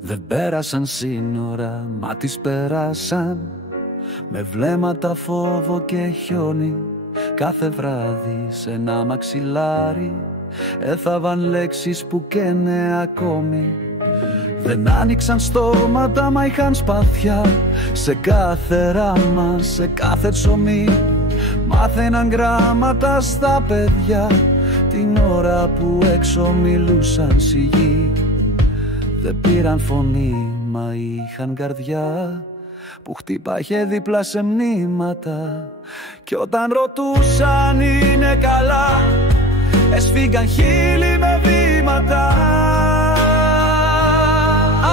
Δεν πέρασαν σύνορα, μα τις πέρασαν, με βλέμματα φόβο και χιόνι. Κάθε βράδυ σε ένα μαξιλάρι έθαβαν λέξεις που καίνε ακόμη. Δεν άνοιξαν στόματα, μα είχαν σπαθιά σε κάθε ράμα, σε κάθε ψωμί. Μάθαιναν γράμματα στα παιδιά την ώρα που έξω μιλούσαν σιγή. Δεν πήραν φωνή, μα είχαν καρδιά που χτύπαγε δίπλα σε μνήματα. Κι όταν ρωτούσαν είναι καλά, έσφυγαν χείλη με βήματα.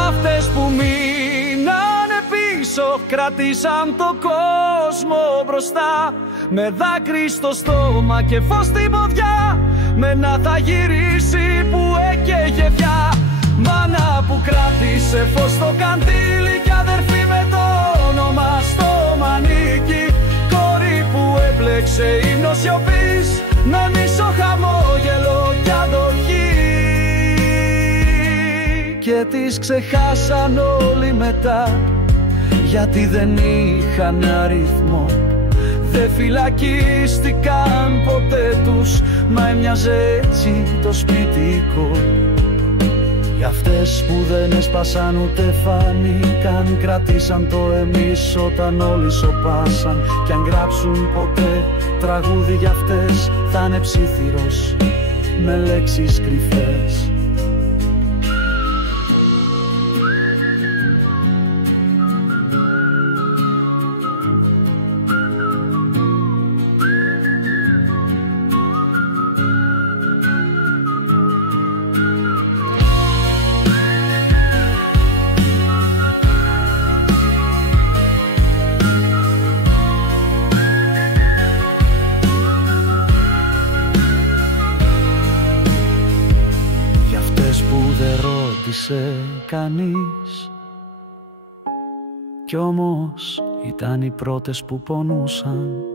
Αυτές που μείνανε πίσω κράτησαν το κόσμο μπροστά, με δάκρυ στο στόμα και φως στην ποδιά, με ένα θα γυρίσει που έκαιγε πια. Μάνα που κράτησε φως στο καντήλι κι αδερφή με το όνομα στο μανίκι. Κόρη που έπλεξε ύμνο σιωπής με μισό χαμόγελο κι αντοχή. Και τις ξεχάσαν όλοι μετά, γιατί δεν είχαν αριθμό. Δεν φυλακίστηκαν ποτέ τους, μα έμοιαζε έτσι το σπιτικό. Για αυτές που δεν έσπασαν ούτε φάνηκαν, κράτησαν το εμείς όταν όλοι σωπάσαν. Κι αν γράψουν ποτέ τραγούδι για αυτές, θα είναι ψήθυρος με λέξεις κρυφές. Κανείς, κι όμως ήταν οι πρώτες που πονούσαν.